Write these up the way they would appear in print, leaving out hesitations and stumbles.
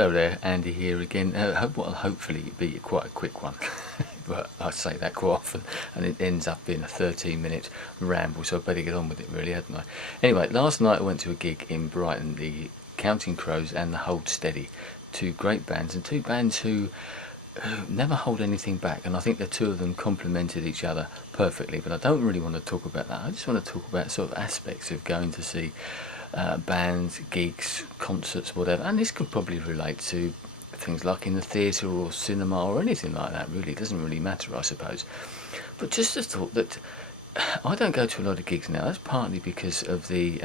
Hello there, Andy here again. Hopefully it'll be quite a quick one, but I say that quite often and it ends up being a 13-minute ramble, so I better get on with it really, hadn't I? Anyway, last night I went to a gig in Brighton, the Counting Crows and the Hold Steady, two great bands, and two bands who never hold anything back, and I think the two of them complemented each other perfectly, but I don't really want to talk about that. I just want to talk about sort of aspects of going to see bands, gigs, concerts, whatever, and this could probably relate to things like in the theatre or cinema or anything like that. Really, it doesn't really matter, I suppose. But just a thought that I don't go to a lot of gigs now. That's partly because of the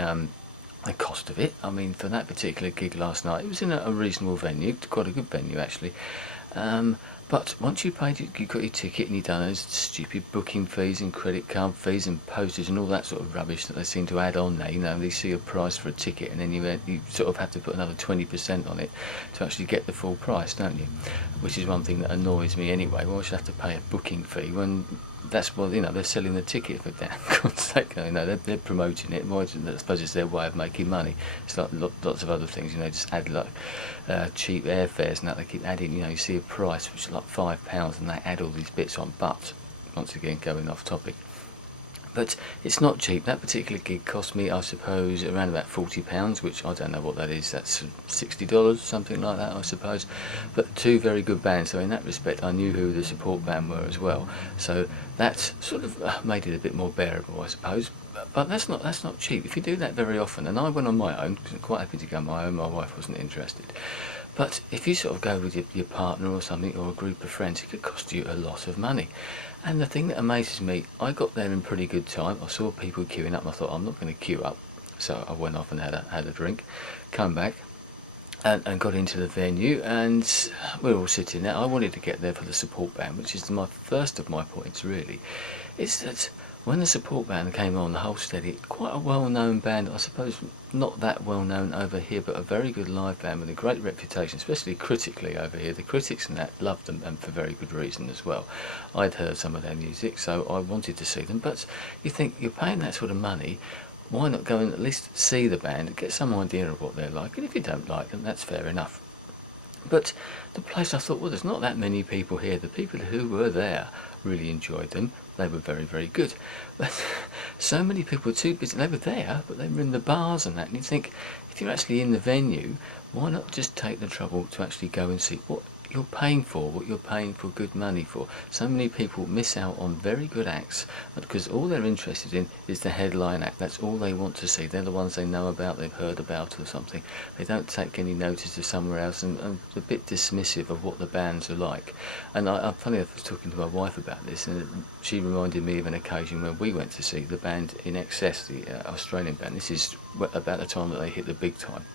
cost of it. I mean, for that particular gig last night, it was in a reasonable venue, quite a good venue actually. But once you paid, you got your ticket and you've done those stupid booking fees and credit card fees and postage and all that sort of rubbish that they seem to add on now. You know, they see a price for a ticket and then you sort of have to put another 20% on it to actually get the full price, don't you? Which is one thing that annoys me anyway. Why should I have to pay a booking fee when that's what, you know, they're selling the ticket for damn God's sake. You know, they're promoting it. I suppose it's their way of making money. It's like lots of other things, you know, just add like cheap airfares and that. They keep adding, you know, you see a price which is like £5 and they add all these bits on. But once again, going off topic, but it's not cheap. That particular gig cost me, I suppose, around about £40, which I don't know what that is. That's $60, something like that, I suppose. But two very good bands, so in that respect I knew who the support band were as well, so that sort of made it a bit more bearable, I suppose. But that's not cheap if you do that very often. And I went on my own, I'm quite happy to go on my own. My wife wasn't interested. But if you sort of go with your partner or something, or a group of friends, it could cost you a lot of money. And the thing that amazes me, I got there in pretty good time. I saw people queuing up and I thought, I'm not going to queue up. So I went off and had a drink, come back and got into the venue, and we were all sitting there. I wanted to get there for the support band, which is my first of my points really. Is that when the support band came on, the Whole Steady, quite a well-known band, I suppose not that well-known over here, but a very good live band with a great reputation, especially critically over here. The critics and that loved them, and for very good reason as well. I'd heard some of their music, so I wanted to see them. But you think, you're paying that sort of money, why not go and at least see the band and get some idea of what they're like? And if you don't like them, that's fair enough. But the place, I thought, well, there's not that many people here. The people who were there really enjoyed them. They were very, very good. But so many people were too busy. They were there, but they were in the bars and that. And you think, if you're actually in the venue, why not just take the trouble to actually go and see what you're paying for, what you're paying for good money for? So many people miss out on very good acts because all they're interested in is the headline act. That's all they want to see. They're the ones they know about, they've heard about or something. They don't take any notice of somewhere else, and a bit dismissive of what the bands are like. And funny enough, I was talking to my wife about this, and she reminded me of an occasion when we went to see the band In Excess, the Australian band. This is about the time that they hit the big time.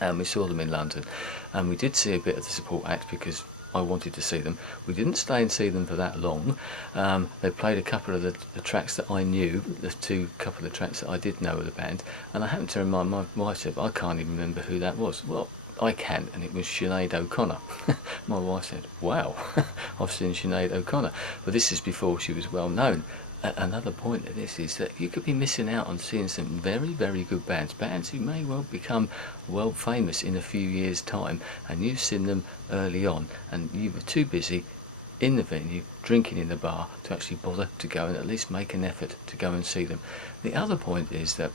And we saw them in London, and we did see a bit of the support act because I wanted to see them. We didn't stay and see them for that long. They played a couple of the tracks that I knew, the couple of tracks that I did know of the band, and I happened to remind my wife, said, I can't even remember who that was. Well, I can, and it was Sinead O'Connor. My wife said, wow, I've seen Sinead O'Connor. But this is before she was well known. Another point of this is that you could be missing out on seeing some very, very good bands who may well become world famous in a few years' time, and you've seen them early on, and you were too busy in the venue, drinking in the bar, to actually bother to go and at least make an effort to go and see them. The other point is that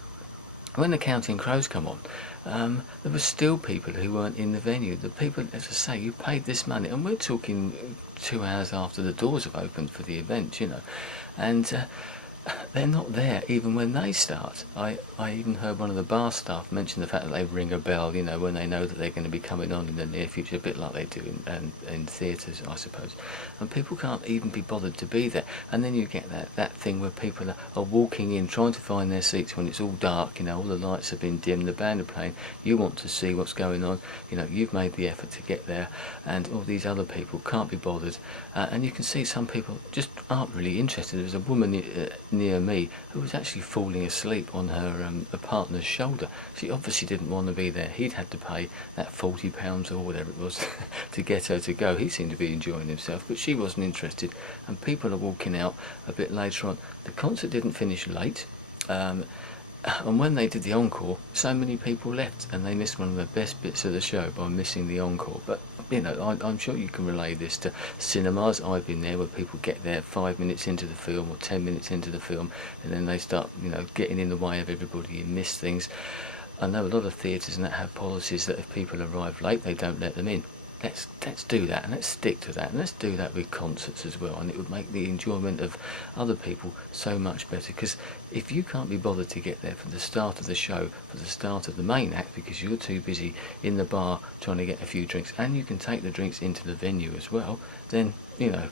when the Counting Crows come on, there were still people who weren't in the venue. The people, as I say, you paid this money, and we're talking 2 hours after the doors have opened for the event, you know, and they're not there even when they start. I even heard one of the bar staff mention the fact that they ring a bell, you know, when they know that they're going to be coming on in the near future, a bit like they do in theatres, I suppose. And people can't even be bothered to be there. And then you get that thing where people are walking in, trying to find their seats when it's all dark, you know, all the lights have been dimmed, the band are playing, you want to see what's going on, you know, you've made the effort to get there, and all these other people can't be bothered. And you can see some people just aren't really interested. There was a woman near me who was actually falling asleep on her partner's shoulder. She obviously didn't want to be there. He'd had to pay that £40 or whatever it was to get her to go. He seemed to be enjoying himself, but she wasn't interested, and people are walking out a bit later on. The concert didn't finish late, And when they did the encore, so many people left, and they missed one of the best bits of the show by missing the encore. But you know, I'm sure you can relay this to cinemas. I've been there, where people get there 5 minutes into the film or 10 minutes into the film, and then they start, you know, getting in the way of everybody. You miss things. I know a lot of theatres and that have policies that if people arrive late, they don't let them in. Let's do that, and let's stick to that, and let's do that with concerts as well, and it would make the enjoyment of other people so much better. Because if you can't be bothered to get there for the start of the show, for the start of the main act, because you're too busy in the bar trying to get a few drinks, and you can take the drinks into the venue as well, then, you know,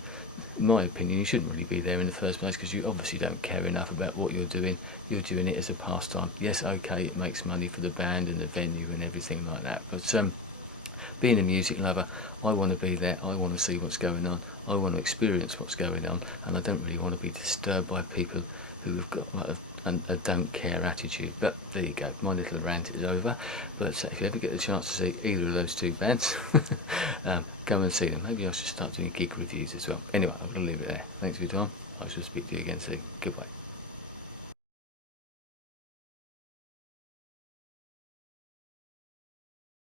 in my opinion, you shouldn't really be there in the first place, because you obviously don't care enough about what you're doing. You're doing it as a pastime. Yes, okay, it makes money for the band and the venue and everything like that, but being a music lover, I want to be there, I want to see what's going on, I want to experience what's going on, and I don't really want to be disturbed by people who have got like a don't care attitude. But there you go, my little rant is over. But if you ever get the chance to see either of those two bands, go and see them. Maybe I should start doing gig reviews as well. Anyway, I'm going to leave it there. Thanks for your time. I shall speak to you again soon. Goodbye.